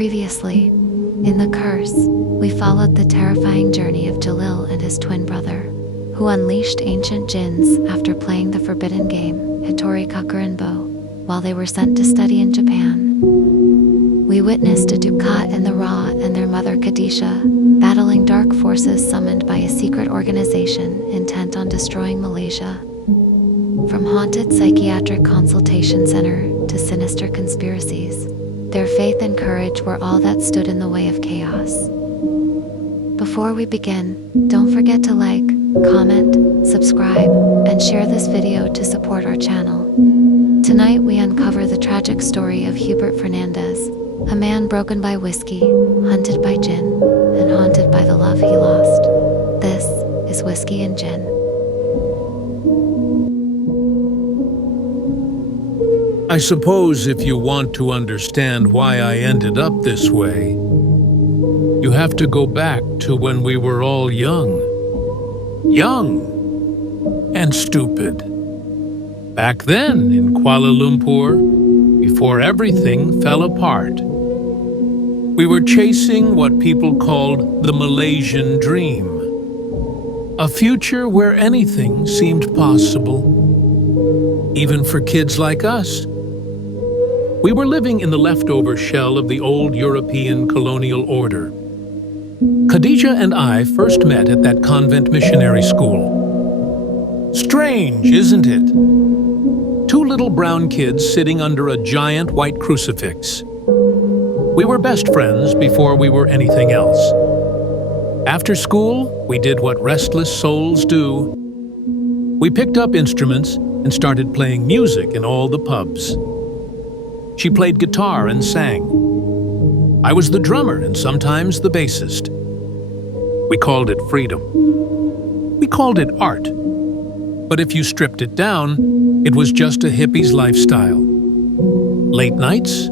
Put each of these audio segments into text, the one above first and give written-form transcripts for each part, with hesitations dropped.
Previously, in The Curse, we followed the terrifying journey of Jalil and his twin brother, who unleashed ancient Djinns after playing the forbidden game, Hitori Kakurenbo, while they were sent to study in Japan. We witnessed a Dukat and the Ra and their mother Khadijah battling dark forces summoned by a secret organization intent on destroying Malaysia. From haunted psychiatric consultation center to sinister conspiracies, their faith and courage were all that stood in the way of chaos. Before we begin, don't forget to like, comment, subscribe, and share this video to support our channel. Tonight we uncover the tragic story of Hubert Fernandez, a man broken by whiskey, hunted by Djinn, and haunted by the love he lost. This is Whiskey and Djinn. I suppose if you want to understand why I ended up this way, you have to go back to when we were all young. Young and stupid. Back then in Kuala Lumpur, before everything fell apart. We were chasing what people called the Malaysian dream. A future where anything seemed possible, even for kids like us. We were living in the leftover shell of the old European colonial order. Khadijah and I first met at that convent missionary school. Strange, isn't it? Two little brown kids sitting under a giant white crucifix. We were best friends before we were anything else. After school, we did what restless souls do. We picked up instruments and started playing music in all the pubs. She played guitar and sang. I was the drummer and sometimes the bassist. We called it freedom. We called it art. But if you stripped it down, it was just a hippie's lifestyle. Late nights,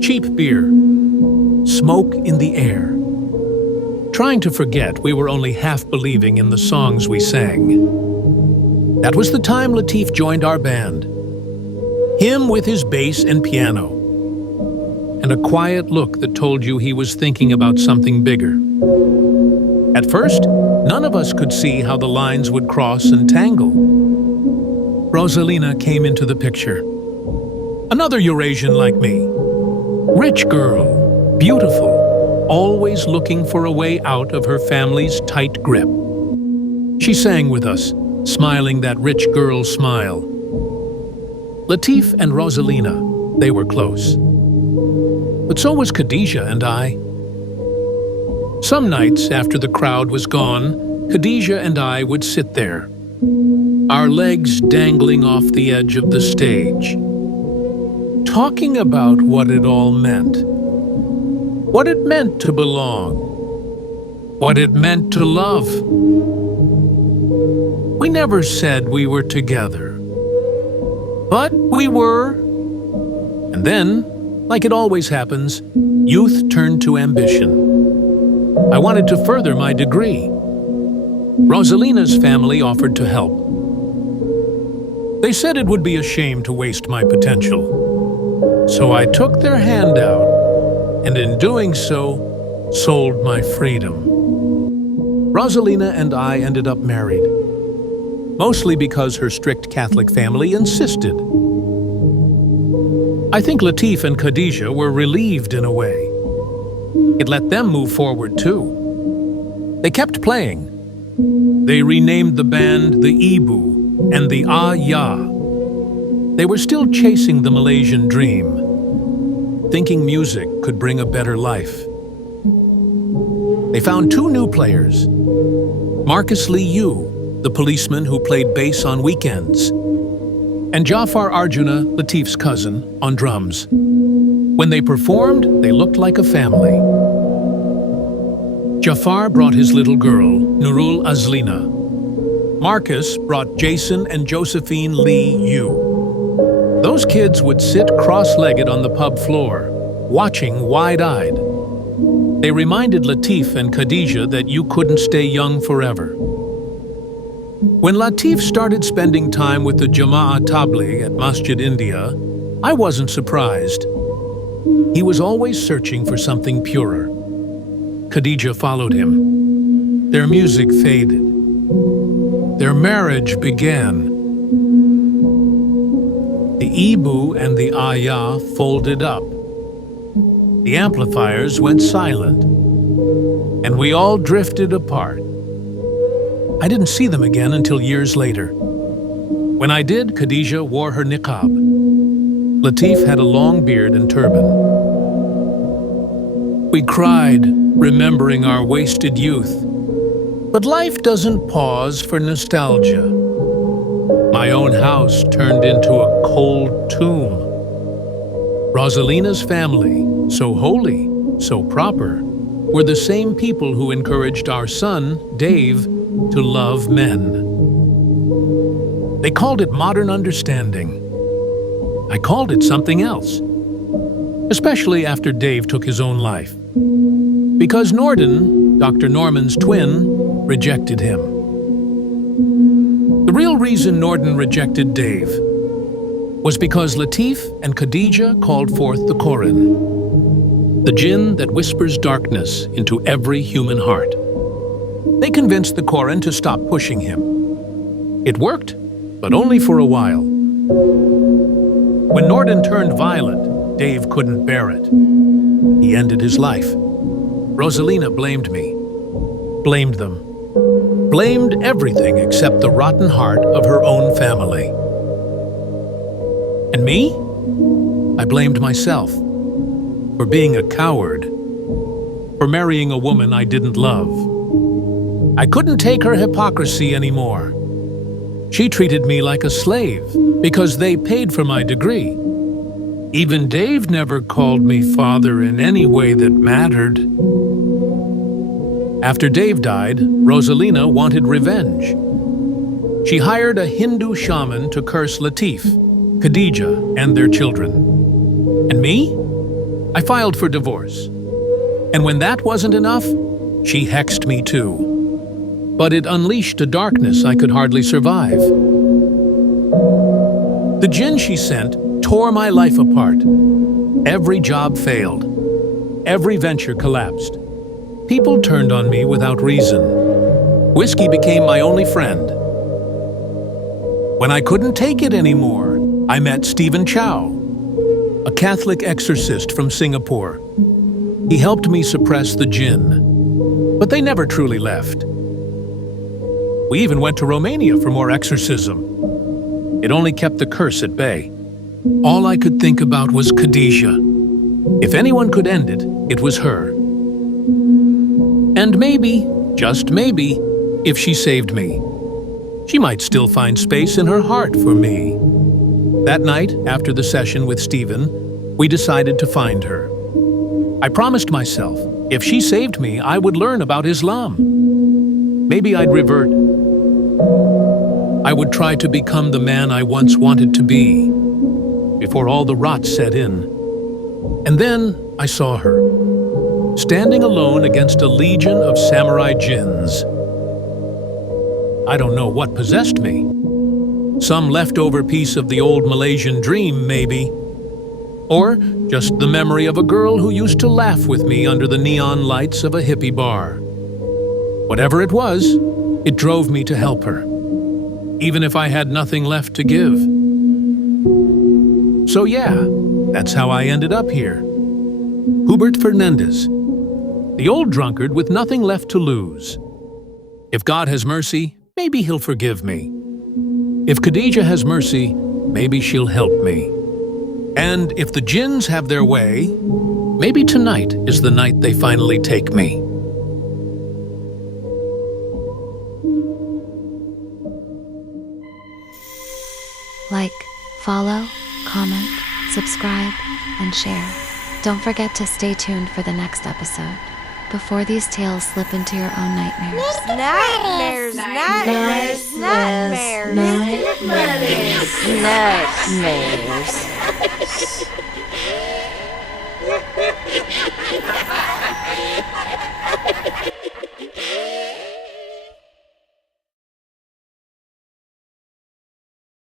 cheap beer, smoke in the air. Trying to forget we were only half believing in the songs we sang. That was the time Latif joined our band. Him with his bass and piano, and a quiet look that told you he was thinking about something bigger. At first, none of us could see how the lines would cross and tangle. Rosalina came into the picture. Another Eurasian like me. Rich girl, beautiful, always looking for a way out of her family's tight grip. She sang with us, smiling that rich girl smile. Latif and Rosalina, they were close. But so was Khadijah and I. Some nights after the crowd was gone, Khadijah and I would sit there, our legs dangling off the edge of the stage, talking about what it all meant. What it meant to belong. What it meant to love. We never said we were together. But we were. And then, like it always happens, youth turned to ambition. I wanted to further my degree. Rosalina's family offered to help. They said it would be a shame to waste my potential. So I took their hand out, and in doing so, sold my freedom. Rosalina and I ended up married. Mostly because her strict Catholic family insisted. I think Latif and Khadijah were relieved in a way. It let them move forward too. They kept playing. They renamed the band the Ibu and the Ah Ya. They were still chasing the Malaysian dream, thinking music could bring a better life. They found two new players, Marcus Lee Yu, the policeman who played bass on weekends, and Jafar Arjuna, Latif's cousin, on drums. When they performed, they looked like a family. Jafar brought his little girl, Nurul Azlina. Marcus brought Jason and Josephine Lee Yu. Those kids would sit cross-legged on the pub floor, watching wide-eyed. They reminded Latif and Khadijah that you couldn't stay young forever. When Latif started spending time with the Jama'at Tabligh at Masjid India, I wasn't surprised. He was always searching for something purer. Khadija followed him. Their music faded. Their marriage began. The Ibu and the Ayah folded up. The amplifiers went silent. And we all drifted apart. I didn't see them again until years later. When I did, Khadija wore her niqab. Latif had a long beard and turban. We cried, remembering our wasted youth. But life doesn't pause for nostalgia. My own house turned into a cold tomb. Rosalina's family, so holy, so proper, were the same people who encouraged our son, Dave, to love men. They called it modern understanding. I called it something else, especially after Dave took his own life. Because Norden, Dr. Norman's twin, rejected him. The real reason Norden rejected Dave was because Latif and Khadija called forth the Quran, the Djinn that whispers darkness into every human heart. They convinced the Quran to stop pushing him. It worked, but only for a while. When Norden turned violent, Dave couldn't bear it. He ended his life. Rosalina blamed me, blamed them, blamed everything except the rotten heart of her own family. And me? I blamed myself for being a coward, for marrying a woman I didn't love. I couldn't take her hypocrisy anymore. She treated me like a slave because they paid for my degree. Even Dave never called me father in any way that mattered. After Dave died, Rosalina wanted revenge. She hired a Hindu shaman to curse Latif, Khadija, and their children. And me? I filed for divorce. And when that wasn't enough, she hexed me too. But it unleashed a darkness I could hardly survive. The Djinn she sent tore my life apart. Every job failed. Every venture collapsed. People turned on me without reason. Whiskey became my only friend. When I couldn't take it anymore, I met Stephen Chow, a Catholic exorcist from Singapore. He helped me suppress the Djinn, but they never truly left. We even went to Romania for more exorcism. It only kept the curse at bay. All I could think about was Khadija. If anyone could end it, it was her. And maybe, just maybe, if she saved me, she might still find space in her heart for me. That night, after the session with Stephen, we decided to find her. I promised myself, if she saved me, I would learn about Islam. Maybe I'd revert. I would try to become the man I once wanted to be, before all the rot set in. And then I saw her, standing alone against a legion of samurai Djinns. I don't know what possessed me. Some leftover piece of the old Malaysian dream, maybe. Or just the memory of a girl who used to laugh with me under the neon lights of a hippie bar. Whatever it was, it drove me to help her, even if I had nothing left to give. So yeah, that's how I ended up here. Hubert Fernandez, the old drunkard with nothing left to lose. If God has mercy, maybe he'll forgive me. If Khadija has mercy, maybe she'll help me. And if the Djinns have their way, maybe tonight is the night they finally take me. Like, follow, comment, subscribe, and share. Don't forget to stay tuned for the next episode, before these tales slip into your own nightmares. Nightmares, nightmares, nightmares, nightmares.